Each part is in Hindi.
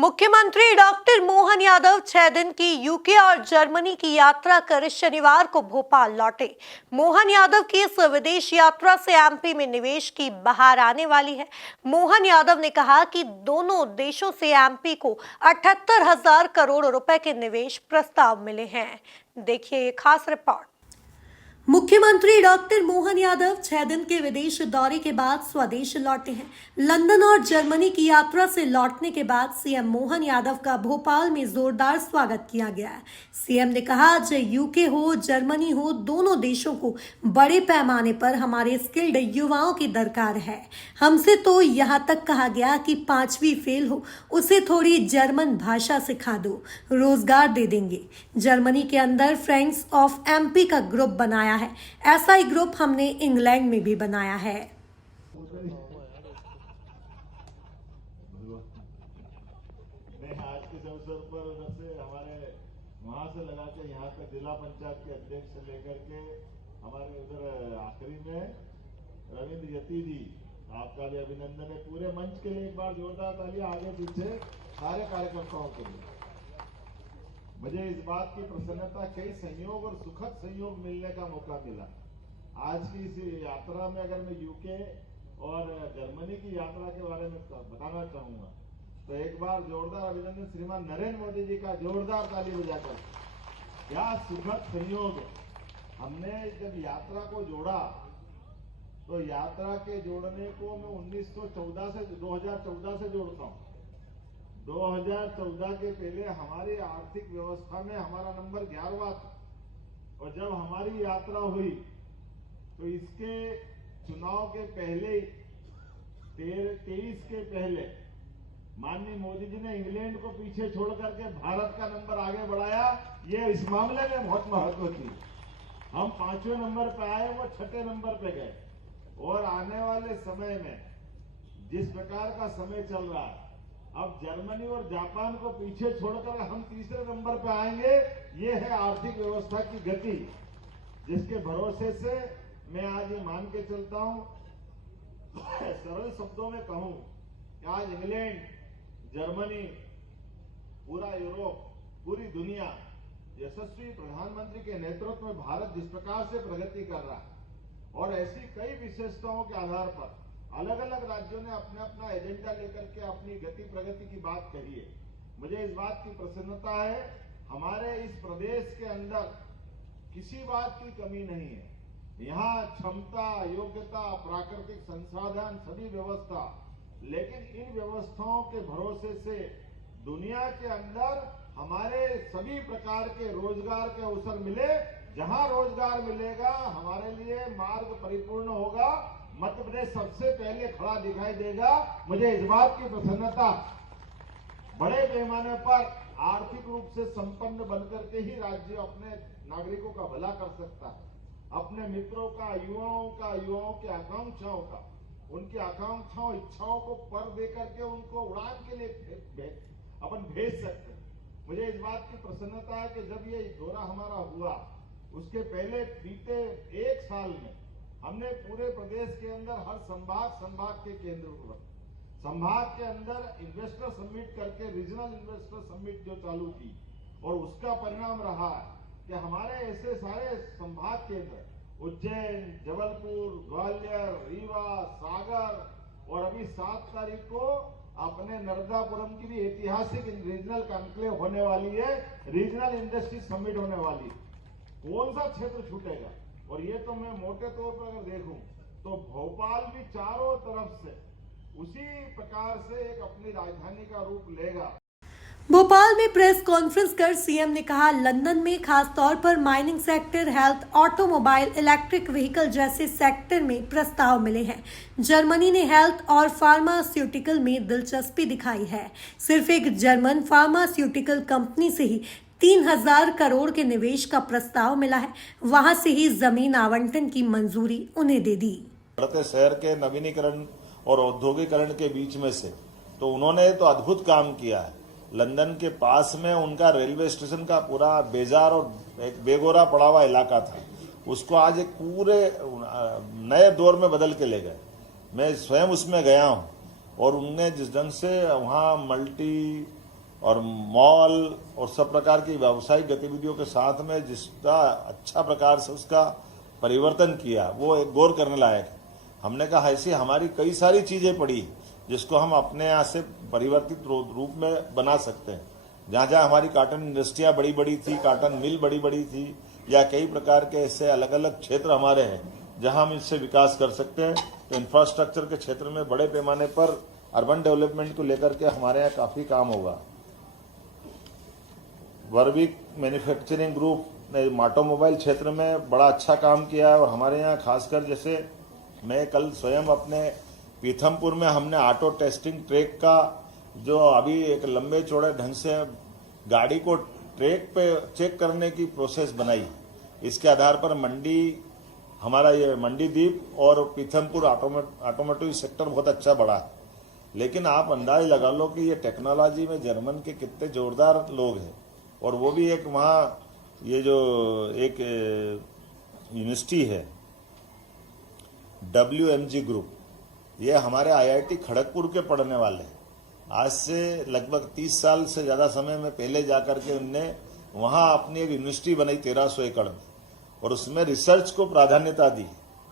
मुख्यमंत्री डॉक्टर मोहन यादव 6 दिन की यूके और जर्मनी की यात्रा कर शनिवार को भोपाल लौटे। मोहन यादव की इस विदेश यात्रा से एमपी में निवेश की बहार आने वाली है। मोहन यादव ने कहा कि दोनों देशों से एमपी को 78,000 करोड़ रुपए के निवेश प्रस्ताव मिले हैं। देखिए ये खास रिपोर्ट। मुख्यमंत्री डॉक्टर मोहन यादव 6 दिन के विदेश दौरे के बाद स्वदेश लौटे हैं। लंदन और जर्मनी की यात्रा से लौटने के बाद सीएम मोहन यादव का भोपाल में जोरदार स्वागत किया गया है। सीएम ने कहा, चाहे यूके हो, जर्मनी हो, दोनों देशों को बड़े पैमाने पर हमारे स्किल्ड युवाओं की दरकार है। हमसे तो यहाँ तक कहा गया कि 5वीं फेल हो उसे थोड़ी जर्मन भाषा सिखा दो, रोजगार दे देंगे। जर्मनी के अंदर फ्रेंड्स ऑफ एमपी का ग्रुप बनाया है। ऐसा ही ग्रुप हमने इंग्लैंड में भी बनाया है। आज के अवसर पर उधर से हमारे वहां से लगा के यहाँ तक जिला पंचायत के अध्यक्ष से लेकर के हमारे उधर आखिरी में रविंद्र यती जी, आपका भी अभिनंदन है। पूरे मंच के लिए एक बार जोरदार तालियां आगे पीछे सारे कार्यकर्ताओं के लिए। मुझे इस बात की प्रसन्नता, कई संयोग और सुखद संयोग मिलने का मौका मिला। आज की इस यात्रा में अगर मैं यूके और जर्मनी की यात्रा के बारे में बताना चाहूंगा तो एक बार जोरदार अभिनंदन श्रीमान नरेंद्र मोदी जी का, जोरदार ताली बजाकर। क्या सुखद संयोग है। हमने जब यात्रा को जोड़ा तो यात्रा के जोड़ने को मैं 2014 से जोड़ता हूं। 2014 के पहले हमारी आर्थिक व्यवस्था में हमारा नंबर 11वां था और जब हमारी यात्रा हुई तो इसके चुनाव के पहले 23 के पहले माननीय मोदी जी ने इंग्लैंड को पीछे छोड़ करके भारत का नंबर आगे बढ़ाया। ये इस मामले में बहुत महत्व थी। हम 5वें नंबर पे आए, वो 6ठे नंबर पे गए। और आने वाले समय में जिस प्रकार का समय चल रहा है, अब जर्मनी और जापान को पीछे छोड़कर हम 3रे नंबर पर आएंगे। ये है आर्थिक व्यवस्था की गति, जिसके भरोसे से मैं आज ये मान के चलता हूं। सरल शब्दों में कहूं कि आज इंग्लैंड, जर्मनी, पूरा यूरोप, पूरी दुनिया यशस्वी प्रधानमंत्री के नेतृत्व में भारत जिस प्रकार से प्रगति कर रहा है और ऐसी कई विशेषताओं के आधार पर अलग अलग राज्यों ने अपना अपना एजेंडा लेकर के अपनी गति प्रगति की बात कही है। मुझे इस बात की प्रसन्नता है, हमारे इस प्रदेश के अंदर किसी बात की कमी नहीं है। यहाँ क्षमता, योग्यता, प्राकृतिक संसाधन, सभी व्यवस्था, लेकिन इन व्यवस्थाओं के भरोसे से दुनिया के अंदर हमारे सभी प्रकार के रोजगार के अवसर मिले। जहां रोजगार मिलेगा हमारे लिए मार्ग परिपूर्ण होगा। मध्य प्रदेश सबसे पहले खड़ा दिखाई देगा। मुझे इस बात की प्रसन्नता, बड़े पैमाने पर आर्थिक रूप से संपन्न बनकर के ही राज्य अपने नागरिकों का भला कर सकता है। अपने मित्रों का, युवाओं के आकांक्षाओं का, उनकी आकांक्षाओं, इच्छाओं को पर दे करके उनको उड़ान के लिए अपन भेज सकते हैं। मुझे इस बात की प्रसन्नता है कि जब ये दौरा हमारा हुआ, उसके पहले बीते 1 साल में हमने पूरे प्रदेश के अंदर हर संभाग के केंद्र पर, संभाग के अंदर इन्वेस्टर समिट करके रीजनल इन्वेस्टर समिट जो चालू की, और उसका परिणाम रहा कि हमारे ऐसे सारे संभाग केंद्र उज्जैन, जबलपुर, ग्वालियर, रीवा, सागर और अभी 7 तारीख को अपने नर्मदापुरम की भी ऐतिहासिक रीजनल कॉन्क्लेव होने वाली है, रीजनल इंडस्ट्री समिट होने वाली है। कौन सा क्षेत्र छूटेगा। और ये तो मैं मोटे तौर पर अगर देखूं तो भोपाल भी चारों तरफ से उसी प्रकार से एक अपनी राजधानी का रूप लेगा। भोपाल में प्रेस कॉन्फ्रेंस कर सीएम ने कहा, लंदन में खास तौर पर mining sector, health, automobile, electric vehicle जैसे सेक्टर में प्रस्ताव मिले हैं। जर्मनी ने हेल्थ और फार्मास्यूटिकल में दिलचस्पी दिखाई है। सिर्फ एक जर्मन फार्मास्यूटिकल कंपनी से ही 3,000 करोड़ के निवेश का प्रस्ताव मिला है। वहां से ही जमीन आवंटन की मंजूरी उन्हें दे दी। बढ़ते शहर के नवीनीकरण और औद्योगिकरण के बीच में से तो उन्होंने तो अद्भुत काम किया है। लंदन के पास में उनका रेलवे स्टेशन का पूरा बेजार और एक बेगोरा पड़ा हुआ इलाका था, उसको आज एक पूरे नए दौर में बदल के ले गए। मैं स्वयं उसमें गया हूं और उनने जिस ढंग से वहां मल्टी और मॉल और सब प्रकार की व्यावसायिक गतिविधियों के साथ में जिसका अच्छा प्रकार से उसका परिवर्तन किया वो एक गौर करने लायक है। हमने कहा ऐसी हमारी कई सारी चीजें पड़ी जिसको हम अपने यहाँ से परिवर्तित रूप में बना सकते हैं। जहाँ जहाँ हमारी कॉटन इंडस्ट्रियाँ बड़ी बड़ी थी, कॉटन मिल बड़ी बड़ी थी, या कई प्रकार के ऐसे अलग अलग क्षेत्र हमारे हैं जहाँ हम इससे विकास कर सकते हैं। तो इंफ्रास्ट्रक्चर के क्षेत्र में बड़े पैमाने पर अर्बन डेवलपमेंट को लेकर के हमारे यहाँ काफ़ी काम होगा। वर्विक मैन्युफैक्चरिंग ग्रुप ने ऑटोमोबाइल क्षेत्र में बड़ा अच्छा काम किया है और हमारे यहाँ खासकर जैसे मैं कल स्वयं अपने पीथमपुर में हमने ऑटो टेस्टिंग ट्रैक का जो अभी एक लंबे चौड़े ढंग से गाड़ी को ट्रैक पे चेक करने की प्रोसेस बनाई। इसके आधार पर मंडी हमारा ये मंडीदीप और पीथमपुर ऑटोमोटिव सेक्टर बहुत अच्छा बढ़ा है। लेकिन आप अंदाज लगा लो कि ये टेक्नोलॉजी में जर्मन के कितने जोरदार लोग हैं, और वो भी एक वहाँ ये जो एक यूनिवर्सिटी है WMG ग्रुप, ये हमारे IIT खड़गपुर के पढ़ने वाले हैं। आज से लगभग 30 साल से ज़्यादा समय में पहले जाकर के उनने वहाँ अपनी एक यूनिवर्सिटी बनाई 1300 एकड़ में, और उसमें रिसर्च को प्राधान्यता दी।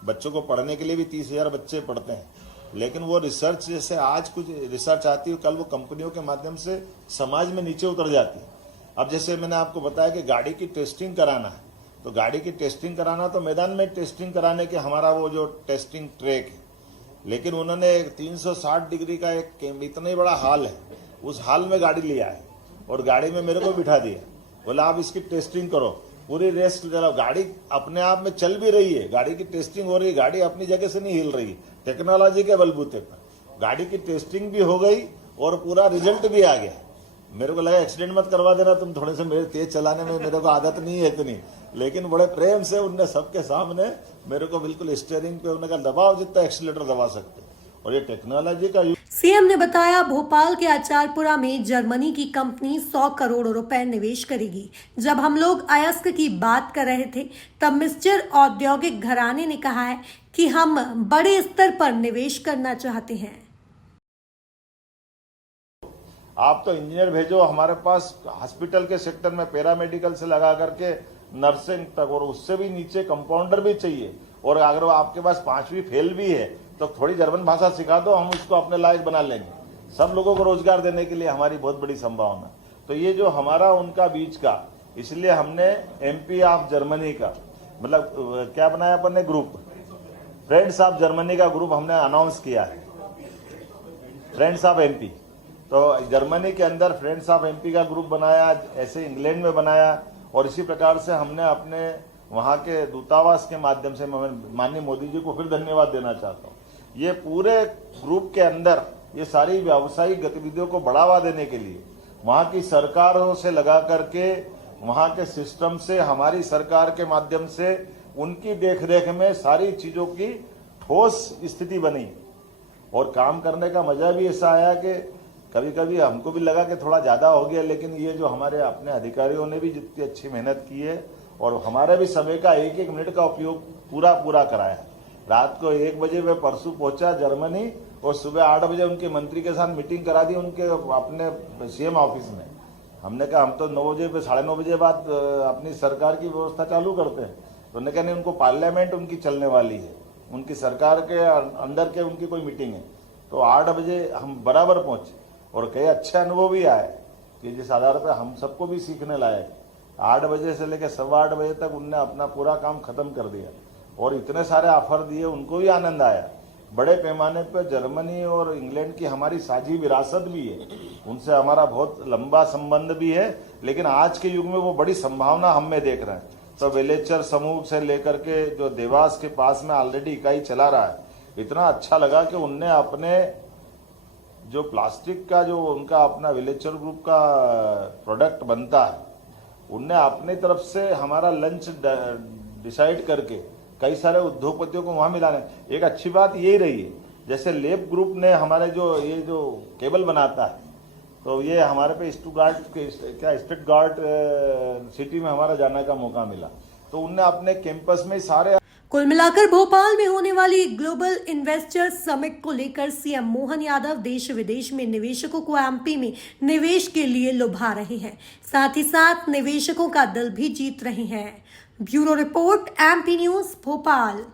बच्चों को पढ़ने के लिए भी 30,000 बच्चे पढ़ते हैं, लेकिन वो रिसर्च जैसे आज कुछ रिसर्च आती है कल वो कंपनियों के माध्यम से समाज में नीचे उतर जाती है। अब जैसे मैंने आपको बताया कि गाड़ी की टेस्टिंग कराना है, तो गाड़ी की टेस्टिंग कराना तो मैदान में टेस्टिंग कराने के हमारा वो जो टेस्टिंग ट्रैक है, लेकिन उन्होंने 360 डिग्री का एक इतना ही बड़ा हॉल है, उस हॉल में गाड़ी लिया है और गाड़ी में मेरे को बिठा दिया, बोला आप इसकी टेस्टिंग करो, पूरी रेस्ट चलाओ। गाड़ी अपने आप में चल भी रही है, गाड़ी की टेस्टिंग हो रही है, गाड़ी अपनी जगह से नहीं हिल रही, टेक्नोलॉजी के बलबूते पर गाड़ी की टेस्टिंग भी हो गई और पूरा रिजल्ट भी आ गया। मेरे को लगा एक्सीडेंट मत करवा देना तुम, थोड़े से मेरे तेज चलाने में मेरे को आदत नहीं है इतनी, लेकिन बड़े प्रेम से उनने सबके सामने मेरे को बिल्कुल स्टीयरिंग पे उन्होंने कहा दबाओ जितना एक्सीलेटर दबा सकते, और ये टेक्नोलॉजी का सीएम ने बताया भोपाल के आचारपुरा में जर्मनी की कंपनी 100 करोड़ रुपए निवेश करेगी। जब हम लोग अयस्क की बात कर रहे थे तब मिस्टर औद्योगिक घराने ने कहा है कि हम बड़े स्तर पर निवेश करना चाहते हैं। आप तो इंजीनियर भेजो हमारे पास, हॉस्पिटल के सेक्टर में पैरामेडिकल से लगा करके नर्सिंग तक, और उससे भी नीचे कंपाउंडर भी चाहिए, और अगर आपके पास 5वीं फेल भी है तो थोड़ी जर्मन भाषा सिखा दो, हम उसको अपने लायक बना लेंगे। सब लोगों को रोजगार देने के लिए हमारी बहुत बड़ी संभावना। तो ये जो हमारा उनका बीच का, इसलिए हमने MP ऑफ जर्मनी का मतलब क्या बनाया अपन ने ग्रुप, फ्रेंड्स ऑफ जर्मनी का ग्रुप हमने अनाउंस किया है, फ्रेंड्स ऑफ MP। तो जर्मनी के अंदर फ्रेंड्स ऑफ MP का ग्रुप बनाया, ऐसे इंग्लैंड में बनाया, और इसी प्रकार से हमने अपने वहाँ के दूतावास के माध्यम से माननीय मोदी जी को फिर धन्यवाद देना चाहता हूँ। ये पूरे ग्रुप के अंदर ये सारी व्यावसायिक गतिविधियों को बढ़ावा देने के लिए वहाँ की सरकारों से लगा करके, वहाँ के सिस्टम से, हमारी सरकार के माध्यम से, उनकी देखरेख में सारी चीजों की ठोस स्थिति बनी, और काम करने का मजा भी ऐसा आया कि कभी कभी हमको भी लगा कि थोड़ा ज्यादा हो गया, लेकिन ये जो हमारे अपने अधिकारियों ने भी जितनी अच्छी मेहनत की है और हमारे भी समय का एक एक मिनट का उपयोग पूरा कराया। रात को 1 बजे मैं परसों पहुंचा जर्मनी, और सुबह 8 बजे उनके मंत्री के साथ मीटिंग करा दी उनके अपने CM ऑफिस में। हमने कहा हम तो 9 बजे पे 9:30 बजे बाद अपनी सरकार की व्यवस्था चालू करते हैं, तो उन्होंने कहा नहीं, उनको पार्लियामेंट उनकी चलने वाली है, उनकी सरकार के अंदर के उनकी कोई मीटिंग है। तो 8 बजे हम बराबर पहुंचे, और कई अच्छे अनुभव भी आए कि जिस आधार पर हम सबको भी सीखने लायक। 8 बजे से लेकर 8:15 बजे तक उनने अपना पूरा काम खत्म कर दिया, और इतने सारे ऑफर दिए, उनको भी आनंद आया। बड़े पैमाने पर जर्मनी और इंग्लैंड की हमारी साझी विरासत भी है, उनसे हमारा बहुत लंबा संबंध भी है, लेकिन आज के युग में वो बड़ी संभावना हम में देख रहे हैं। तो वेलेचर समूह से लेकर के जो देवास के पास में ऑलरेडी इकाई चला रहा है, इतना अच्छा लगा कि उनने अपने जो प्लास्टिक का जो उनका अपना विलेचर ग्रुप का प्रोडक्ट बनता है, उनने अपनी तरफ से हमारा लंच डिसाइड करके कई सारे उद्योगपतियों को वहां मिलाने। एक अच्छी बात यही रही है, जैसे लेब ग्रुप ने हमारे जो ये जो केबल बनाता है, तो ये हमारे पे स्टटगार्ट सिटी में हमारा जाने का मौका मिला, तो उनने अपने कैंपस में सारे कुल मिलाकर भोपाल में होने वाली ग्लोबल इन्वेस्टर समिट को लेकर सीएम मोहन यादव देश विदेश में निवेशकों को एमपी में निवेश के लिए लुभा रहे हैं, साथ ही साथ निवेशकों का दिल भी जीत रहे हैं। Bureau report, MP news, Bhopal.